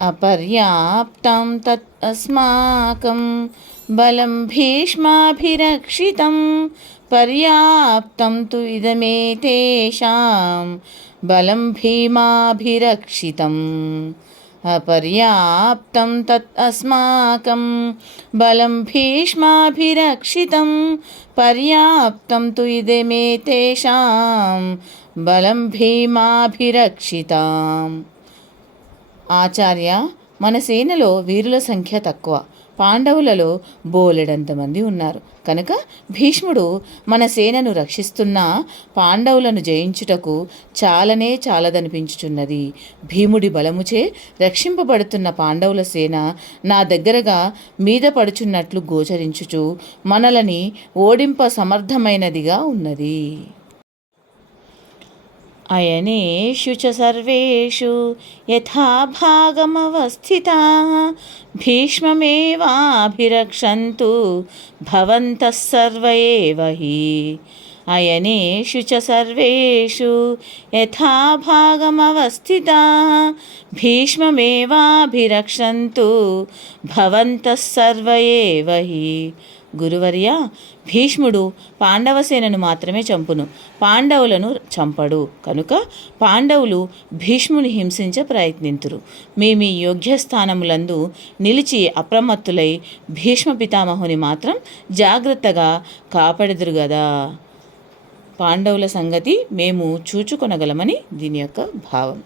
అపర్యాప్తం తత్ అస్మాకం బలం భీష్మాభిరక్షితం పర్యాప్తం తు ఇదమేతేషాం బలం భీమాభిరక్షితం. అపర్యాప్తం తత్ అస్మాకం బలం భీష్మాభిరక్షితం పర్యాప్తం తు ఇదమేతేషాం బలం భీమాభిరక్షితాం. ఆచార్య, మన సేనలో వీరుల సంఖ్య తక్కువ, పాండవులలో బోలెడంతమంది ఉన్నారు కనుక భీష్ముడు మన సేనను రక్షిస్తున్నా పాండవులను జయించుటకు చాలదనిపించుచున్నది. భీముడి బలముచే రక్షింపబడుతున్న పాండవుల సేన నా దగ్గరగా మీద పడుచున్నట్లు గోచరించుచు మనలని ఓడింప సమర్థమైనదిగా ఉన్నది. అయనేషు చ సర్వేషు యథాభాగమవస్థితాః భీష్మమేవాభిరక్షन्तు భవంతః సర్వ ఏవ హి. అయనేషు చ సర్వేషు యథాభాగమవస్థితాః భీష్మమేవాభిరక్షन्तు భవంతః సర్వ ఏవ హి. గురువర్య, భీష్ముడు పాండవసేనను మాత్రమే చంపును, పాండవులను చంపడు కనుక పాండవులు భీష్ముని హింసించ ప్రయత్నింతురు. మీ యోగ్యస్థానములందు నిలిచి అప్రమత్తులై భీష్మ పితామహుని మాత్రం జాగ్రత్తగా కాపాడెదురు గదా. పాండవుల సంగతి మేము చూచుకొనగలమని దీని యొక్క భావం.